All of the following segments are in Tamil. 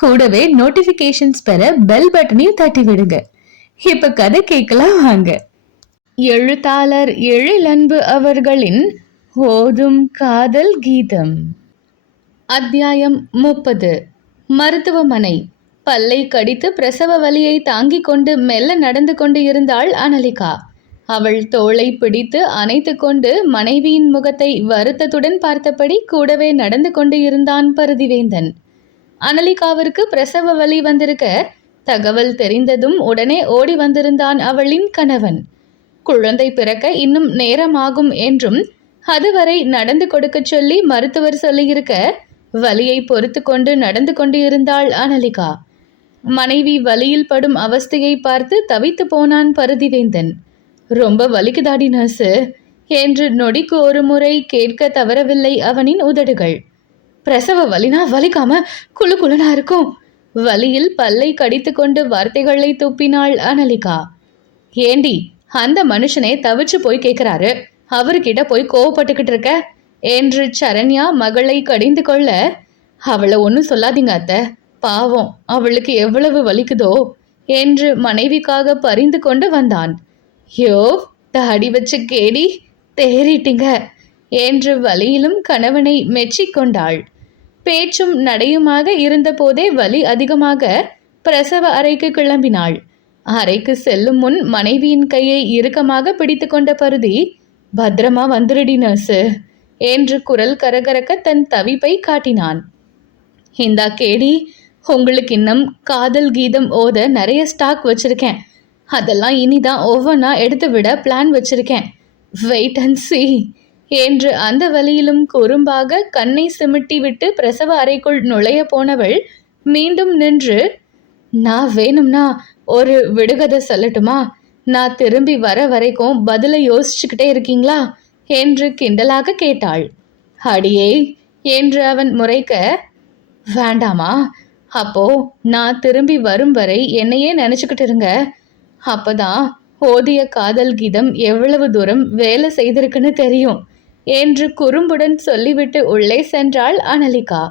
கூடவே நோட்டிபிகேஷன்ஸ் பெற பெல் பட்டனையும் தட்டி விடுங்க இப்ப கதை கேட்கலாம் வாங்க. எழுத்தாளர் எழிலன்பு அவர்களின் ஓதும் காதல் கீதம். அத்தியாயம் முப்பது. மருத்துவமனை. பல்லை கடித்து பிரசவ வலியை தாங்கிக் கொண்டு மெல்ல நடந்து கொண்டு இருந்தாள் அனலிகா. அவள் தோளை பிடித்து அணைத்து கொண்டு மனைவியின் முகத்தை வருத்தத்துடன் பார்த்தபடி கூடவே நடந்து கொண்டு இருந்தான் பருதிவேந்தன். அனலிகாவிற்கு பிரசவ வலி வந்திருக்க தகவல் தெரிந்ததும் உடனே ஓடி வந்திருந்தான் அவளின் கணவன். குழந்தை பிறக்க இன்னும் நேரமாகும் என்றும் அதுவரை நடந்து கொடுக்கச் சொல்லி மருத்துவர் சொல்லியிருக்க வலியை பொறுத்து கொண்டு நடந்து கொண்டு இருந்தாள் அனலிகா. மனைவி வலியில் படும் அவஸ்தையை பார்த்து தவித்து போனான் பருதிவேந்தன். ரொம்ப வலிக்குதாடி நர்ஸு என்று நொடிக்கு ஒரு முறை கேட்க தவறவில்லை அவனின் உதடுகள். பிரசவ வலினா வலிக்காம குளு குழுனா இருக்கும். வலியில் பல்லை கடித்துக்கொண்டு வார்த்தைகளை துப்பினாள் அனலிகா. ஏண்டி அந்த மனுஷனே தவிச்சு போய் கேட்குறாரு அவர்கிட்ட போய் கோவப்பட்டுக்கிட்டு இருக்க. என்று சரண்யா மகளை கடிந்து கொள்ள அவளை ஒன்றும் சொல்லாதீங்க அத்தை. பாவம் அவளுக்கு எவ்வளவு வலிக்குதோ என்று மனைவிக்காக பரிந்து கொண்டு வந்தான். யோ தாடி வச்சு கேடி தேறிட்டீங்க என்று வலியிலும் கணவனை மெச்சிக்கொண்டாள் பேச்சும் நடையுமாக இருந்தபோதே வலி அதிகமாக பிரசவ அறைக்கு கிளம்பினாள். அறைக்கு செல்லும் முன் மனைவியின் கையை இறுக்கமாக பிடித்து கொண்ட பருதி பத்திரமா வந்துருடி நர்ஸு என்று குரல் கரகரக்க தன் தவிப்பை காட்டினான். இந்தா கேடி உங்களுக்கு இன்னும் காதல் கீதம் ஓத நிறைய ஸ்டாக் வச்சிருக்கேன். அதெல்லாம் இனிதான் ஒவ்வொன்றா எடுத்து விட பிளான் வச்சிருக்கேன். வெயிட் அண்ட் சி என்று அந்த வழியிலும் குறும்பாக கண்ணை சிமிட்டி விட்டு பிரசவ அறைக்குள் நுழைய போனவள் மீண்டும் நின்று நான் வேணும்னா ஒரு விடுகதை சொல்லட்டுமா? நான் திரும்பி வர வரைக்கும் பதிலை யோசிச்சுக்கிட்டே இருக்கீங்களா? என்று கிண்டலாக கேட்டாள். அடியே என்று அவன் முறைக்க வேண்டாமா. அப்போ நான் திரும்பி வரும் வரை என்னையே நினச்சிக்கிட்டு இருங்க. அப்போதான் ஓதிய காதல் கீதம் எவ்வளவு தூரம் வேலை செய்திருக்குன்னு தெரியும். என்று குறும்புடன் சொல்லிவிட்டு உள்ளே சென்றாள் அனலிகா.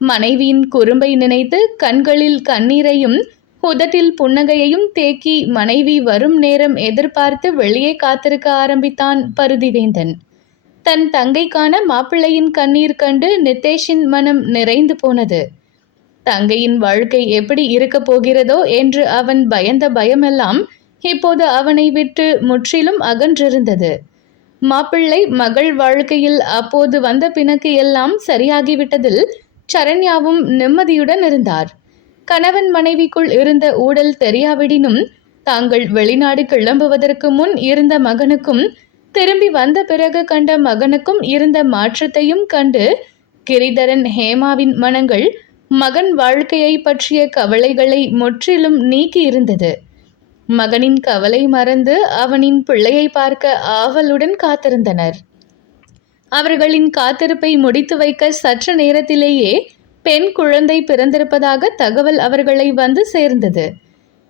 மனைவியின் குறும்பை நினைத்து கண்களில் கண்ணீரையும் உதட்டில் புன்னகையையும் தேக்கி மனைவி வரும் நேரம் எதிர்பார்த்து வெளியே காத்திருக்க ஆரம்பித்தான் பருதிவேந்தன். தன் தங்கைக்கான மாப்பிள்ளையின் கண்ணீர் கண்டு நிதேஷின் மனம் நிறைந்து போனது. தங்கையின் வாழ்க்கை எப்படி இருக்கப் போகிறதோ என்று அவன் பயந்த பயமெல்லாம் இப்போது அவனை விட்டு முற்றிலும் அகன்றிருந்தது. மாப்பிள்ளை மகள் வாழ்க்கையில் அப்போது வந்த பிணக்கு எல்லாம் சரியாகிவிட்டதில் சரண்யாவும் நிம்மதியுடன் இருந்தார். கணவன் மனைவிக்குள் இருந்த ஊடல் தெரியாவிடினும் தாங்கள் வெளிநாடு கிளம்புவதற்கு முன் இருந்த மகனுக்கும் திரும்பி வந்த பிறகு கண்ட மகனுக்கும் இருந்த மாற்றத்தையும் கண்டு கிரிதரன் ஹேமாவின் மனங்கள் மகன் வாழ்க்கையை பற்றிய கவலைகளை முற்றிலும் நீக்கி இருந்தது மகனின் கவலை மறந்து அவனின் பிள்ளையை பார்க்க ஆவலுடன் காத்திருந்தனர். அவர்களின் காத்திருப்பை முடித்து வைக்க சற்று நேரத்திலேயே பெண் குழந்தை பிறந்திருப்பதாக தகவல் அவர்களை வந்து சேர்ந்தது.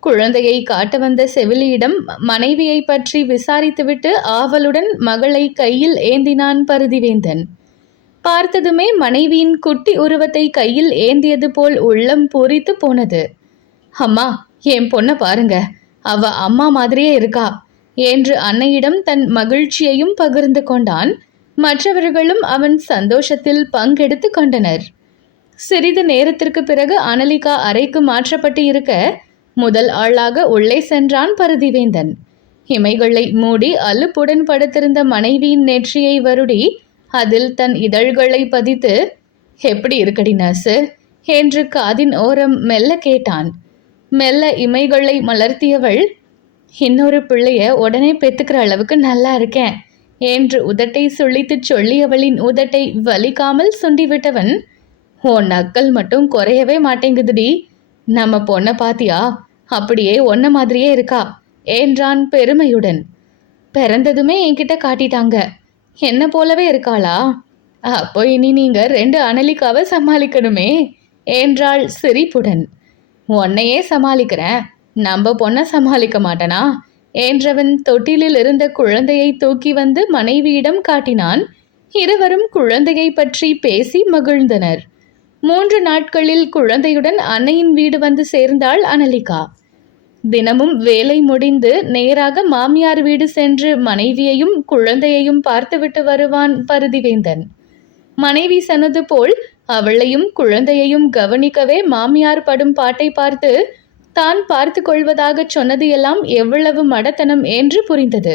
குழந்தையை காட்ட வந்த செவிலியிடம் மனைவியை பற்றி விசாரித்துவிட்டு ஆவலுடன் மகளை கையில் ஏந்தினான் பருதிவேந்தன். பார்த்ததுமே மனைவியின் குட்டி உருவத்தை கையில் ஏந்தியது போல் உள்ளம் பூரித்து போனது. அம்மா என் பொண்ணை பாருங்க. அவ அம்மா மாதிரியே இருக்கா? என்று அன்னையிடம் தன் மகிழ்ச்சியையும் பகிர்ந்து கொண்டான். மற்றவர்களும் அவன் சந்தோஷத்தில் பங்கெடுத்து கொண்டனர். சிறிது நேரத்திற்கு பிறகு அனலிகா அறைக்கு மாற்றப்பட்டு இருக்க முதல் ஆளாக உள்ளே சென்றான் பருதிவேந்தன். இமைகளை மூடி அலுப்புடன் படுத்திருந்த மனைவியின் நெற்றியை வருடி அதில் தன் இதழ்களை பதித்து எப்படி இருக்கடி நர்ஸு? என்று காதின் ஓரம் மெல்ல கேட்டான். மெல்ல இமைகளை மலர்த்தியவள் இன்னொரு பிள்ளைய உடனே பெத்துக்கிற அளவுக்கு நல்லா இருக்கேன் என்று உதட்டை சுழித்துச் சொல்லியவளின் உதட்டை வலிக்காமல் சுண்டிவிட்டவன் உன் நக்கல் மட்டும் குறையவே மாட்டேங்குதுடி. நம்ம பொண்ணை பாத்தியா? அப்படியே ஒன்ன மாதிரியே இருக்கா? என்றான் பெருமையுடன். பிறந்ததுமே என்கிட்ட காட்டிட்டாங்க. என்ன போலவே இருக்காளா? அப்போ இனி நீங்க ரெண்டு அனலிக்காவை சமாளிக்கணுமே என்றாள் சிரிப்புடன். உன்னையே சமாளிக்கிறேன். நம்ம பொண்ணை சமாளிக்க மாட்டனா? என்றவன் தொட்டிலில் இருந்த குழந்தையை தூக்கி வந்து மனைவியிடம் காட்டினான். இருவரும் குழந்தையை பற்றி பேசி மகிழ்ந்தனர். மூன்று நாட்களில் குழந்தையுடன் அன்னையின் வீடு வந்து சேர்ந்தாள் அனலிகா. தினமும் வேலை முடிந்து நேராக மாமியார் வீடு சென்று மனைவியையும் குழந்தையையும் பார்த்துவிட்டு வருவான் பருதிவேந்தன். மனைவி சொன்னது போல் அவளையும் குழந்தையையும் கவனிக்கவே மாமியார் படும் பாட்டை பார்த்து தான் பார்த்து கொள்வதாக சொன்னது எல்லாம் எவ்வளவு மடத்தனம் என்று புரிந்தது.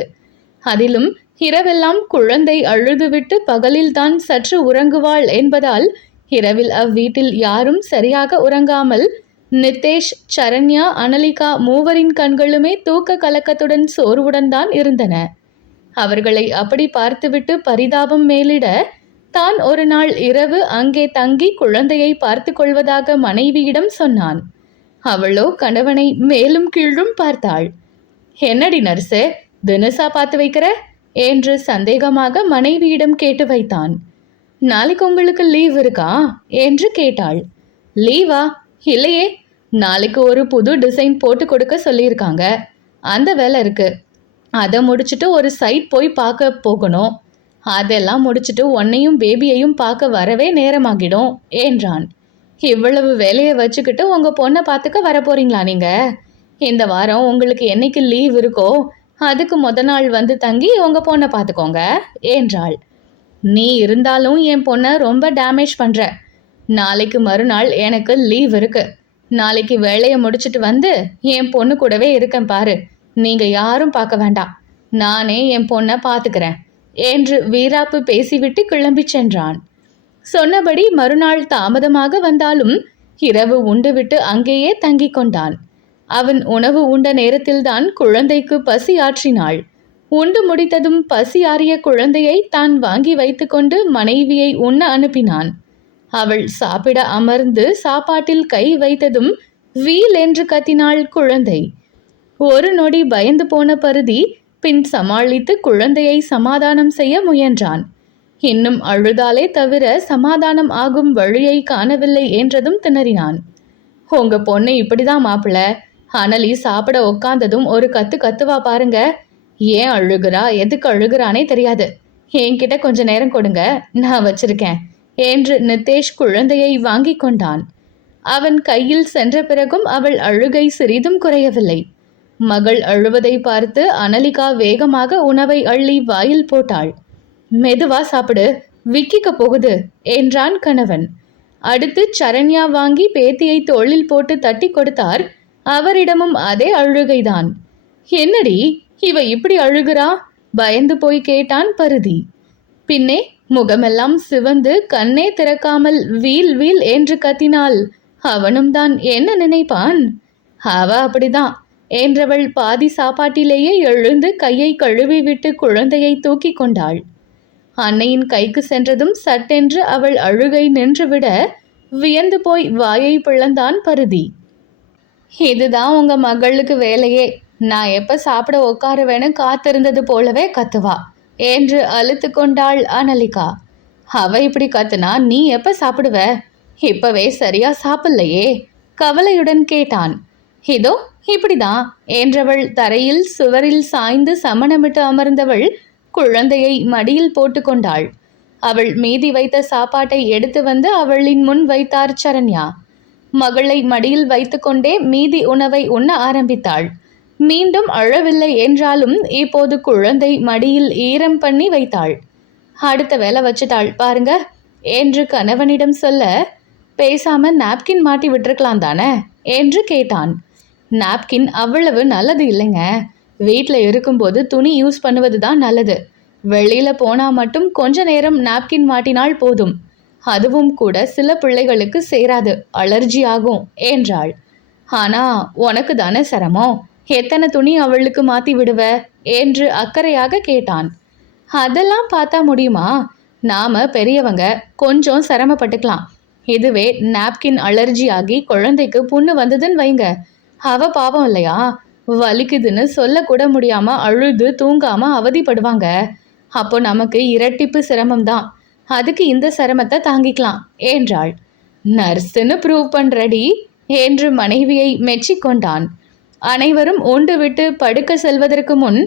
அதிலும் இரவெல்லாம் குழந்தை அழுதுவிட்டு பகலில்தான் சற்று உறங்குவாள் என்பதால் இரவில் அவ்வீட்டில் யாரும் சரியாக உறங்காமல் நித்தேஷ் சரண்யா அனலிகா மூவரின் கண்களுமே தூக்க கலக்கத்துடன் சோர்வுடன் தான் இருந்தன. அவர்களை அப்படி பார்த்துவிட்டு பரிதாபம் மேலிட தான் ஒரு நாள் இரவு அங்கே தங்கி குழந்தையை பார்த்து கொள்வதாக மனைவியிடம் சொன்னான். அவளோ கணவனை மேலும் கீழும் பார்த்தாள். என்னடி நர்ஸு தினசா பார்த்து வைக்கிற? என்று சந்தேகமாக மனைவியிடம் கேட்டு வைத்தான். நாளைக்கு உங்களுக்கு லீவ் இருக்கா? என்று கேட்டாள். லீவா? இல்லையே. நாளைக்கு ஒரு புது டிசைன் போட்டு கொடுக்க சொல்லியிருக்காங்க. அந்த வேலை இருக்கு. அதை முடிச்சுட்டு ஒரு சைட் போய் பார்க்க போகணும். அதெல்லாம் முடிச்சுட்டு உன்னையும் பேபியையும் பார்க்க வரவே நேரமாகிடும் என்றான். இவ்வளவு வேலையை வச்சுக்கிட்டு உங்கள் பொண்ணை பார்த்துக்க வர போறீங்களா நீங்கள் இந்த வாரம் உங்களுக்கு என்னைக்கு லீவ் இருக்கோ அதுக்கு முத நாள் வந்து தங்கி உங்கள் பொண்ணை பார்த்துக்கோங்க என்றாள். நீ இருந்தாலும் என் பொண்ணை ரொம்ப டேமேஜ் பண்ணுற நாளைக்கு மறுநாள் எனக்கு லீவ் இருக்கு. நாளைக்கு வேலையை முடிச்சிட்டு வந்து என் பொண்ணு கூடவே இருக்கேன் பாரு. நீங்கள் யாரும் பார்க்க வேண்டாம். நானே என் பொண்ணை பார்த்துக்கிறேன். என்று வீராப்பு பேசிவிட்டு கிளம்பிச் சென்றான். சொன்னபடி மறுநாள் தாமதமாக வந்தாலும் இரவு உண்டுவிட்டு அங்கேயே தங்கிக் கொண்டான். அவன் உணவு உண்ட நேரத்தில்தான் குழந்தைக்கு பசி ஆற்றினாள். உண்டு முடித்ததும் பசி ஆறிய குழந்தையை தான் வாங்கி வைத்துக்கொண்டு மனைவியை உண்ண அனுப்பினான். அவள் சாப்பிட அமர்ந்து சாப்பாட்டில் கை வைத்ததும் வீல் என்று கத்தினாள் குழந்தை. ஒரு நொடி பயந்து போன பருதி பின் சமாளித்து குழந்தையை சமாதானம் செய்ய முயன்றான். இன்னும் அழுதாலே தவிர சமாதானம் ஆகும் வழியை காணவில்லை என்றதும் திணறினான். உங்க பொண்ணு இப்படிதான் மாப்பிள அனலி சாப்பிட உக்காந்ததும் ஒரு கத்து கத்துவா பாருங்க. ஏன் அழுகுறா? எதுக்கு அழுகுறானே தெரியாது. என்கிட்ட கொஞ்ச நேரம் கொடுங்க. நான் வச்சிருக்கேன். என்று நித்தேஷ் குழந்தையை வாங்கி கொண்டான். அவன் கையில் சென்ற பிறகும் அவள் அழுகை சிறிதும் குறையவில்லை. மகள் அழுவதை பார்த்து அனலிகா வேகமாக உணவை அள்ளி வாயில் போட்டாள். மெதுவா சாப்பிடு விக்கிக்க போகுது என்றான் கணவன். அடுத்து சரண்யா வாங்கி பேத்தியை தோளில் போட்டு தட்டி கொடுத்தார். அவரிடமும் அதே அழுகைதான். என்னடி இவ இப்படி அழுகிறா? பயந்து போய் கேட்டான் பருதி. பின்னே முகமெல்லாம் சிவந்து கண்ணே திறக்காமல் வீல் வீல் என்று கத்தினாள். அவனும் தான் என்ன நினைப்பான்? அவ அப்படிதான். என்றவள் பாதி சாப்பாட்டிலேயே எழுந்து கையை கழுவி விட்டு குழந்தையை தூக்கி கொண்டாள். அன்னையின் கைக்கு சென்றதும் சட்டென்று அவள் அழுகை நின்றுவிட வியந்து போய் வாயை பிளந்தான் பருதி. இதுதான் உங்க மகளுக்கு வேலையே. நான் எப்ப சாப்பிட உட்காருவேன்னு காத்திருந்தது போலவே கத்துவா என்று அழுத்து கொண்டாள் அனலிகா. அவ இப்படி கத்துனா நீ எப்ப சாப்பிடுவ? இப்பவே சரியா சாப்பிடலையே கவலையுடன் கேட்டான். இதோ இப்படிதான் என்றவள் தரையில் சுவரில் சாய்ந்து சமணமிட்டு அமர்ந்தவள் குழந்தையை மடியில் போட்டுக்கொண்டாள் அவள் மீதி வைத்த சாப்பாட்டை எடுத்து வந்து அவளின் முன் வைத்தார் சரண்யா. மகளை மடியில் வைத்துக்கொண்டே மீதி உணவை உண்ண ஆரம்பித்தாள். மீண்டும் அழவில்லை என்றாலும் இப்போது குழந்தை மடியில் ஈரம் பண்ணி வைத்தாள். அடுத்த வேலை வச்சுட்டாள் பாருங்க என்று கணவனிடம் சொல்ல பேசாம நாப்கின் மாட்டி விட்டுருக்கலாம் தானே? என்று கேட்டான். நாப்கின் அவ்வளவு நல்லது இல்லைங்க. வீட்டில் இருக்கும்போது துணி யூஸ் பண்ணுவது தான் நல்லது. வெளியில் போனால் மட்டும் கொஞ்ச நேரம் நாப்கின் மாட்டினால் போதும். அதுவும் கூட சில பிள்ளைகளுக்கு சேராது. அலர்ஜி ஆகும் என்றாள். ஆனா உனக்கு தானே சிரமம்? எத்தனை துணி அவளுக்கு மாத்தி விடுவ? என்று அக்கறையாக கேட்டான். அதெல்லாம் பார்த்தா முடியுமா? நாம பெரியவங்க கொஞ்சம் சிரமப்பட்டுக்கலாம். இதுவே நாப்கின் அலர்ஜி ஆகி குழந்தைக்கு புண்ணு வந்ததுன்னு வைங்க. அவ பாவம் இல்லையா? வலிக்குதுன்னு சொல்லக்கூட முடியாம அழுது தூங்காம அவதிப்படுவாங்க. அப்போ நமக்கு இரட்டிப்பு சிரமம் தான் அதுக்கு இந்த சிரமத்தை தாங்கிக்கலாம் என்றாள். நர்ஸுன்னு ப்ரூவ் பண்றடி என்று மனைவியை மெச்சிக்கொண்டான் அனைவரும் உண்டு விட்டு படுக்க செல்வதற்கு முன்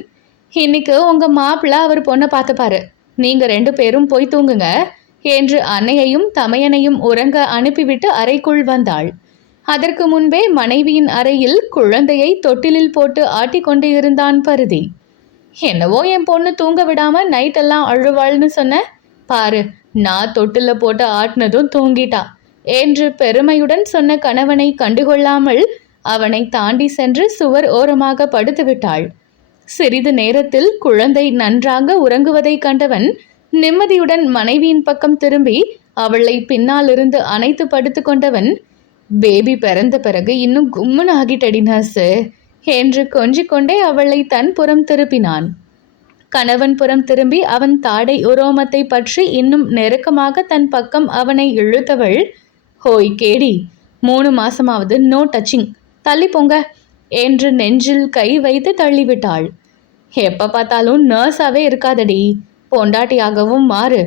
இன்னைக்கு உங்க மாப்பிள்ள அவர் பொண்ணை பார்த்துப்பாரு நீங்க ரெண்டு பேரும் போய் தூங்குங்க என்று அன்னையையும் தமையனையும் உறங்க அனுப்பிவிட்டு அறைக்குள் வந்தாள். அதற்கு முன்பே மனைவியின் அறையில் குழந்தையை தொட்டிலில் போட்டு ஆட்டிக்கொண்டு இருந்தான் பருதி. என்னவோ என் பொண்ணு தூங்க விடாம நைட்டெல்லாம் அழுவாள்னு சொன்ன? பாரு நான் தொட்டில போட்டு ஆட்டினதும் தூங்கிட்டா. என்று பெருமையுடன் சொன்ன கணவனை கண்டுகொள்ளாமல் அவனை தாண்டி சென்று சுவர் ஓரமாக படுத்து விட்டாள். சிறிது நேரத்தில் குழந்தை நன்றாக உறங்குவதை கண்டவன் நிம்மதியுடன் மனைவியின் பக்கம் திரும்பி அவளை பின்னாலிருந்து அணைத்து படுத்து கொண்டவன் பேபி பிறந்த பிறகு இன்னும் கும்முன்னு ஆகிட்டடி நர்ஸு என்று கொஞ்சிக் கொண்டே அவளை தன் புறம் திருப்பினான். கணவன் புறம் திரும்பி அவன் தாடை உரோமத்தை பற்றி இன்னும் நெருக்கமாக தன் பக்கம் அவனை இழுத்தவள் ஹோய் கேடி மூணு மாசமாவது நோ டச்சிங் தள்ளி போங்க என்று நெஞ்சில் கை வைத்து தள்ளிவிட்டாள். எப்ப பார்த்தாலும் நர்ஸாவே இருக்காதடி பொண்டாட்டியாகவும் மாறு.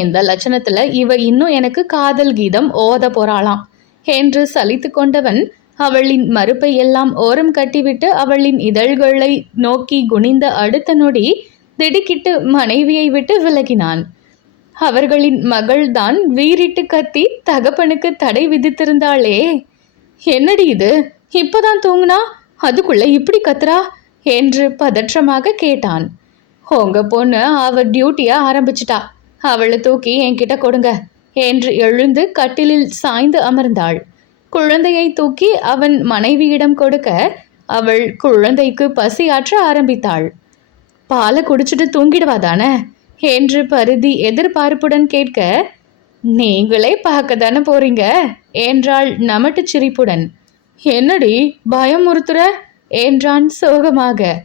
இந்த லட்சணத்துல இவ இன்னும் எனக்கு காதல் கீதம் ஓத போறாளாம். என்று சலித்து கொண்டவன் அவளின் மறுப்பை எல்லாம் ஓரம் கட்டிவிட்டு அவளின் இதழ்களை நோக்கி குனிந்த அடுத்த நொடி திடுக்கிட்டு மனைவியை விட்டு விலகினான். அவர்களின் மகள்தான் வீறிட்டு கத்தி தகப்பனுக்கு தடை விதித்திருந்தாளே. என்னடி இது? இப்பதான் தூங்குனா? அதுக்குள்ள இப்படி கத்துறா? என்று பதற்றமாக கேட்டான். உங்க பொண்ணு அவ டியூட்டிய ஆரம்பிச்சிட்டா. அவளை தூக்கி என்கிட்ட கொடுங்க. என்று எழுந்து கட்டிலில் சாய்ந்து அமர்ந்தாள். குழந்தையை தூக்கி அவன் மனைவியிடம் கொடுக்க அவள் குழந்தைக்கு பசியாற்ற ஆரம்பித்தாள். பாலை குடிச்சிட்டு தூங்கிடுவா தானே? என்று பருதி எதிர்பார்ப்புடன் கேட்க நீங்களே பார்க்க தானே போறீங்க? என்றாள் நமட்டு சிரிப்புடன். என்னடி பயமுறுத்துற என்றான் சோகமாக.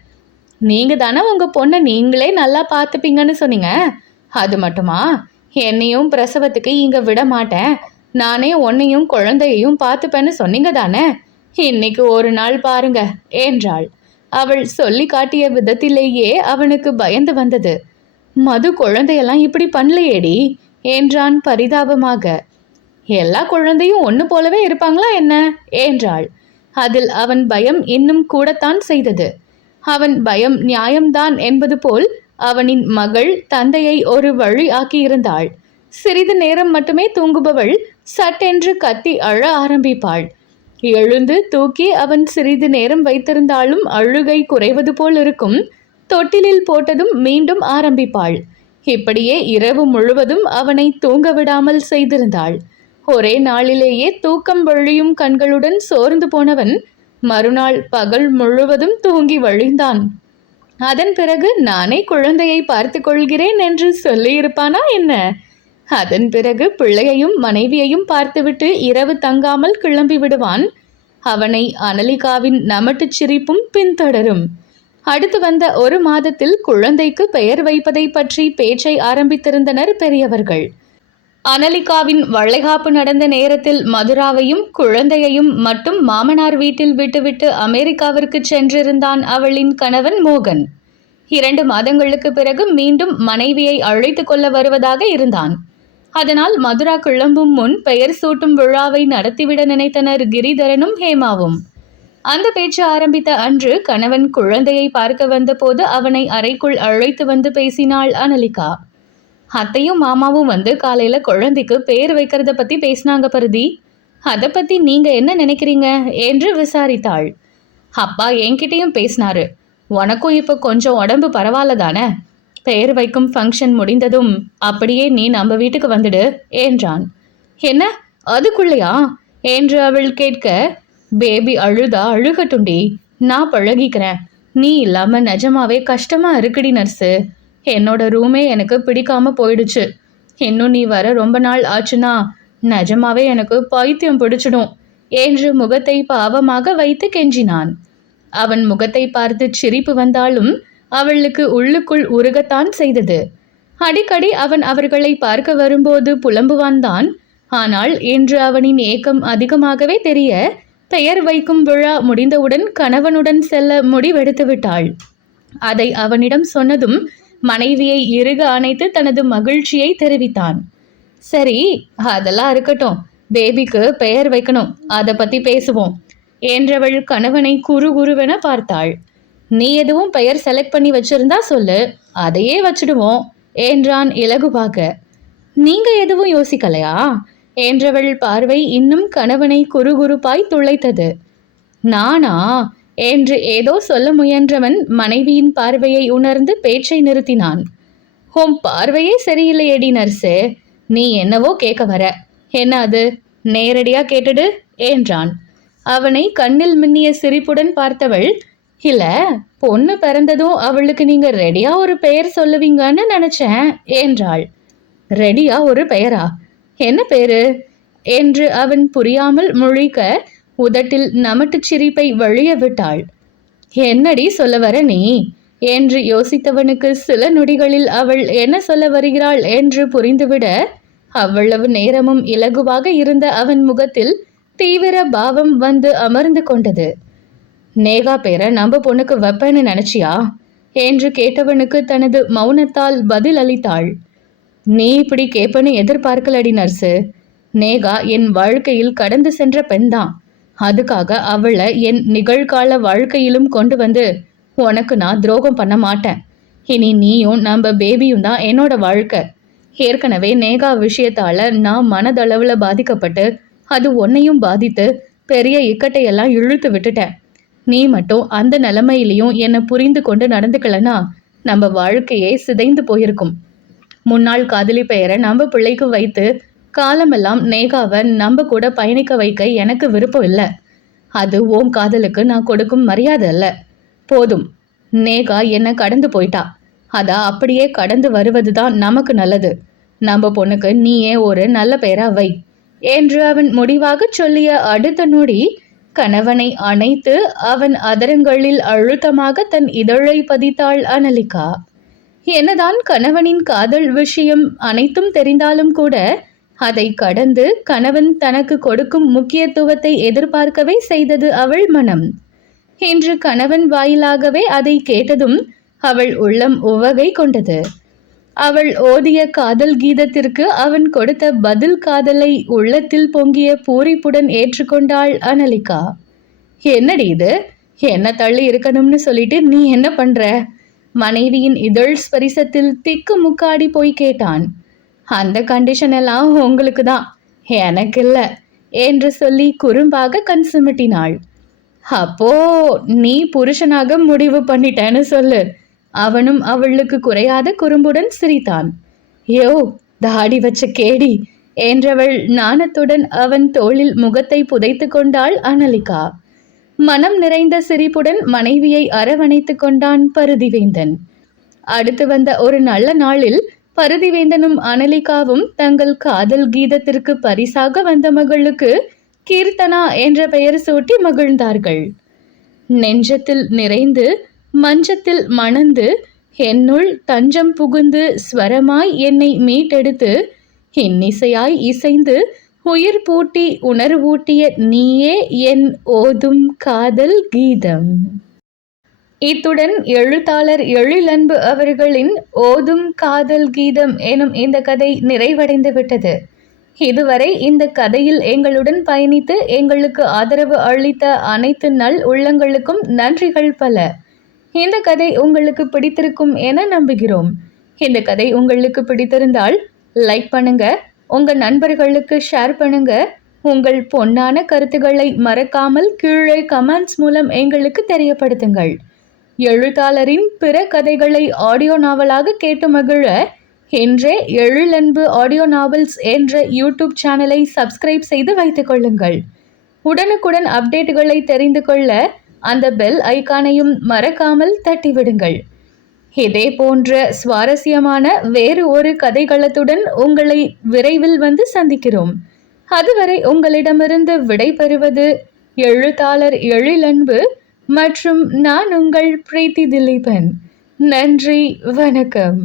நீங்க தானே உங்க பொண்ணை நீங்களே நல்லா பார்த்துப்பீங்கன்னு சொன்னீங்க? அது மட்டுமா? என்னையும் பிரசவத்துக்கு இங்க விட மாட்டேன். நானே உன்னையும் குழந்தையையும் பார்த்துப்பேன்னு சொன்னீங்க தானே? இன்னைக்கு ஒரு நாள் பாருங்க என்றாள். அவள் சொல்லி காட்டிய விதத்திலேயே அவனுக்கு பயந்து வந்தது. மது குழந்தையெல்லாம் இப்படி பண்ணலையேடி என்றான் பரிதாபமாக. எல்லா குழந்தையும் ஒன்று போலவே இருப்பாங்களா என்ன? என்றாள். அதில் அவன் பயம் இன்னும் கூடத்தான் செய்தது. அவன் பயம் நியாயம்தான் என்பது போல் அவனின் மகள் தந்தையை ஒரு வழி ஆக்கியிருந்தாள். சிறிது நேரம் மட்டுமே தூங்குபவள் சட்டென்று கத்தி அழ ஆரம்பிப்பாள். எழுந்து தூக்கி அவன் சிறிது நேரம் வைத்திருந்தாலும் அழுகை குறைவது போல் இருக்கும் தொட்டிலில் போட்டதும் மீண்டும் ஆரம்பிப்பாள். இப்படியே இரவு முழுவதும் அவனை தூங்க விடாமல் செய்திருந்தாள். ஒரே நாளிலேயே தூக்கம் வழியும் கண்களுடன் சோர்ந்து போனவன் மறுநாள் பகல் முழுவதும் தூங்கி வழிந்தான். அதன் பிறகு நானே குழந்தையை பார்த்து கொள்கிறேன் என்று சொல்லியிருப்பானா என்ன? அதன் பிறகு பிள்ளையையும் மனைவியையும் பார்த்துவிட்டு இரவு தங்காமல் கிளம்பி விடுவான். அவனை அனலிகாவின் நமட்டுச் சிரிப்பும் பின்தொடரும். அடுத்து வந்த ஒரு மாதத்தில் குழந்தைக்கு பெயர் வைப்பதை பற்றி பேச்சை ஆரம்பித்திருந்தனர் பெரியவர்கள். அனலிகாவின் வளைகாப்பு நடந்த நேரத்தில் மதுராவையும் குழந்தையையும் மட்டும் மாமனார் வீட்டில் விட்டுவிட்டு அமெரிக்காவிற்கு சென்றிருந்தான் அவளின் கணவன் மோகன். இரண்டு மாதங்களுக்கு பிறகு மீண்டும் மனைவியை அழைத்து கொள்ள வருவதாக இருந்தான். அதனால் மதுரா கிளம்பும் முன் பெயர் சூட்டும் விழாவை நடத்திவிட நினைத்தனர் கிரிதரனும் ஹேமாவும். அந்த பேச்சு ஆரம்பித்த அன்று கணவன் குழந்தையை பார்க்க வந்தபோது அவனை அறைக்குள் அழைத்து வந்து பேசினாள் அனலிகா. அத்தையும் மாமாவும் வந்து காலையில குழந்தைக்கு பேர் வைக்கிறத பத்தி பேசினாங்க பருதி. அதை பத்தி நீங்க என்ன நினைக்கிறீங்க? என்று விசாரித்தாள். அப்பா என்கிட்டயும் பேசினாரு. உனக்கும் இப்போ கொஞ்சம் உடம்பு பரவாயில்ல தானே? பெயர் வைக்கும் ஃபங்க்ஷன் முடிந்ததும் அப்படியே நீ நம்ம வீட்டுக்கு வந்துடு என்றான். என்ன? அதுக்குள்ளையா? என்று அவள் கேட்க பேபி அழுதா அழுகட்டுண்டி நான் பழகிக்கிறேன். நீ இல்லாம நிஜமாவே கஷ்டமா இருக்குடி நர்ஸு. என்னோட ரூமே எனக்கு பிடிக்காம போயிடுச்சு. இன்னும் நீ வர ரொம்ப நாள் ஆச்சுன்னா நிஜமாவே எனக்கு பைத்தியம் பிடிச்சிடும் என்று முகத்தை பாவமாக வைத்து கெஞ்சினான். அவன் முகத்தை பார்த்து சிரிப்பு வந்தாலும் அவளுக்கு உள்ளுக்குள் உருகத்தான் செய்தது. அடிக்கடி அவன் அவர்களை பார்க்க வரும்போது புலம்புவான் தான். ஆனால் இன்று அவனின் ஏக்கம் அதிகமாகவே தெரிய பெயர் வைக்கும் விழா முடிந்தவுடன் கணவனுடன் செல்ல முடிவெடுத்து விட்டாள் அதை அவனிடம் சொன்னதும் மனைவியை இறுக அணைத்து தனது மகிழ்ச்சியை தெரிவித்தான். சரி அதெல்லாம் இருக்கட்டும். பேபிக்கு பெயர் வைக்கணும். அதை பத்தி பேசுவோம். என்றவள் கணவனை குறு குருவென பார்த்தாள். நீ எதுவும் பெயர் செலக்ட் பண்ணி வச்சிருந்தா சொல்லு. அதையே வச்சிடுவோம் என்றான் இலகுபாக. நீங்க எதுவும் யோசிக்கலையா? என்றவள் பார்வை இன்னும் கணவனை குறுகுறுப்பாய் துளைத்தது. நானா? என்று ஏதோ சொல்ல முயன்றவன் மனைவியின் பார்வையை உணர்ந்து பேச்சை நிறுத்தினான். உன் பார்வையே சரியில்லையேடி நர்ஸு நீ என்னவோ கேட்க வர. என்ன அது? நேரடியா கேட்டுடு என்றான். அவனை கண்ணில் மின்னிய சிரிப்புடன் பார்த்தவள் இல்ல பொண்ணு பிறந்ததும் அவளுக்கு நீங்க ரெடியா ஒரு பெயர் சொல்லுவீங்கன்னு நினைச்சேன் என்றாள். ரெடியா ஒரு பெயரா? என்ன பேரு? என்று அவன் புரியாமல் முழிக்க உதட்டில் நமட்டுச் சிரிப்பை வழிய விட்டாள். என்னடி சொல்ல வர நீ என்று யோசித்தவனுக்கு சில நொடிகளில் அவள் என்ன சொல்ல வருகிறாள் என்று புரிந்துவிட அவ்வளவு நேரமும் இலகுவாக இருந்த அவன் முகத்தில் தீவிர பாவம் வந்து அமர்ந்து கொண்டது. நேகா பேரை நம்ம பொண்ணுக்கு வைப்பேன்னு நினைச்சியா என்று கேட்டவனுக்கு தனது மௌனத்தால் பதில் அளித்தாள். நீ இப்படி கேப்பன்னு எதிர்பார்க்கலடி நர்ஸு நேகா என் வாழ்க்கையில் கடந்து சென்ற பெண்தான். அதுக்காக அவளை என் நிகழ்கால வாழ்க்கையிலும் கொண்டு வந்து உனக்கு நான் துரோகம் பண்ண மாட்டேன். இனி நீயும் நம்ம பேபியும் தான் என்னோட வாழ்க்கை. ஏற்கனவே நேகா விஷயத்தால நான் மனதளவில் பாதிக்கப்பட்டு அது உன்னையும் பாதித்து பெரிய இக்கட்டையெல்லாம் இழுத்து விட்டுட்டேன். நீ மட்டும் அந்த நிலைமையிலையும் என்னை புரிந்து கொண்டு நடந்துக்கலனா நம்ம வாழ்க்கையே சிதைந்து போயிருக்கும். முன்னாள் காதலி பெயரை நம்ம பிள்ளைக்கு வைத்து காலமெல்லாம் நேகாவை நம்ம கூட பயணிக்க வைக்க எனக்கு விருப்பம் இல்லை. அது ஓம் காதலுக்கு நான் கொடுக்கும் மரியாதை அல்ல. போதும். நேகா என்னை கடந்து போயிட்டா. அதா அப்படியே கடந்து வருவது தான் நமக்கு நல்லது. நம்ம பொண்ணுக்கு நீயே ஒரு நல்ல பெயரா வை. என்று அவன் முடிவாக சொல்லிய அடுத்த நொடி கணவனை அணைத்து அவன் அதரங்களில் அழுத்தமாக தன் இதழை பதித்தாள் அனலிகா. என்னதான் கணவனின் காதல் விஷயம் அனைத்தும் தெரிந்தாலும் கூட அதை கடந்து கணவன் தனக்கு கொடுக்கும் முக்கியத்துவத்தை எதிர்பார்க்கவே செய்தது அவள் மனம். இன்று கணவன் வாயிலாகவே அதை கேட்டதும் அவள் உள்ளம் உவகை கொண்டது. அவள் ஓதிய காதல் கீதத்திற்கு அவன் கொடுத்த பதில் காதலை உள்ளத்தில் பொங்கிய பூரிப்புடன் ஏற்றுக்கொண்டாள் அனலிகா. என்னடி இது? என்ன தள்ளி இருக்கணும்னு சொல்லிட்டு நீ என்ன பண்ற? மனைவியின் இதழ் ஸ்பரிசத்தில் திக்கு முக்காடி போய் கேட்டான். அந்த கண்டிஷன் எல்லாம் உங்களுக்கு தான் எனக்கு இல்லை என்று சொல்லி குறும்பாக கண் சிமிட்டினாள் அப்போ நீ புருஷனாக முடிவு பண்ணிட்டேன்னு சொல்லு. அவனும் அவளுக்கு குறையாத குறும்புடன் சிரித்தான். யோ தாடி வச்ச கேடி என்றவள் நாணத்துடன் அவன் தோளில் முகத்தை புதைத்து கொண்டாள் அனலிகா. மனம் நிறைந்த சிரிப்புடன் மனைவியை அரவணைத்து கொண்டான் பருதிவேந்தன். அடுத்து வந்த ஒரு நல்ல நாளில் பருதிவேந்தனும் அனலிகாவும் தங்கள் காதல் கீதத்திற்கு பரிசாக வந்த மகளுக்கு கீர்த்தனா என்ற பெயர் சூட்டி மகிழ்ந்தார்கள். நெஞ்சத்தில் நிறைந்து மஞ்சத்தில் மணந்து என்னுள் தஞ்சம் புகுந்து ஸ்வரமாய் என்னை மீட்டெடுத்து இன்னிசையாய் இசைந்து உயிர் பூட்டி உணர்வூட்டிய நீயே என் ஓதும் காதல் கீதம். இத்துடன் எழுத்தாளர் எழிலன்பு அவர்களின் ஓதும் காதல் கீதம் எனும் இந்த கதை நிறைவடைந்து விட்டது. இதுவரை இந்த கதையில் எங்களுடன் பயணித்து எங்களுக்கு ஆதரவு அளித்த அனைத்து நல் உள்ளங்களுக்கும் நன்றிகள் பல. இந்த கதை உங்களுக்கு பிடித்திருக்கும் என நம்புகிறோம். இந்த கதை உங்களுக்கு பிடித்திருந்தால் லைக் பண்ணுங்க உங்க நண்பர்களுக்கு ஷேர் பண்ணுங்க உங்கள் பொன்னான கருத்துக்களை மறக்காமல் கீழே கமெண்ட்ஸ் மூலம் எங்களுக்கு தெரியப்படுத்துங்கள். எழுத்தாளரின் பிற கதைகளை ஆடியோ நாவலாக கேட்டு மகிழ என்றே எழிலன்பு ஆடியோ நாவல்ஸ் என்ற யூடியூப் சேனலை சப்ஸ்கிரைப் செய்து வைத்துக் கொள்ளுங்கள். உடனுக்குடன் அப்டேட்டுகளை தெரிந்து கொள்ள அந்த பெல் ஐக்கானையும் மறக்காமல் தட்டிவிடுங்கள். இதே போன்ற சுவாரஸ்யமான வேறு ஒரு கதைகளத்துடன் உங்களை விரைவில் வந்து சந்திக்கிறோம். அதுவரை உங்களிடமிருந்து விடை பெறுவது எழுத்தாளர் எழிலன்பு மற்றும் நான் உங்கள் பிரீத்தி திலீபன் நன்றி வணக்கம்.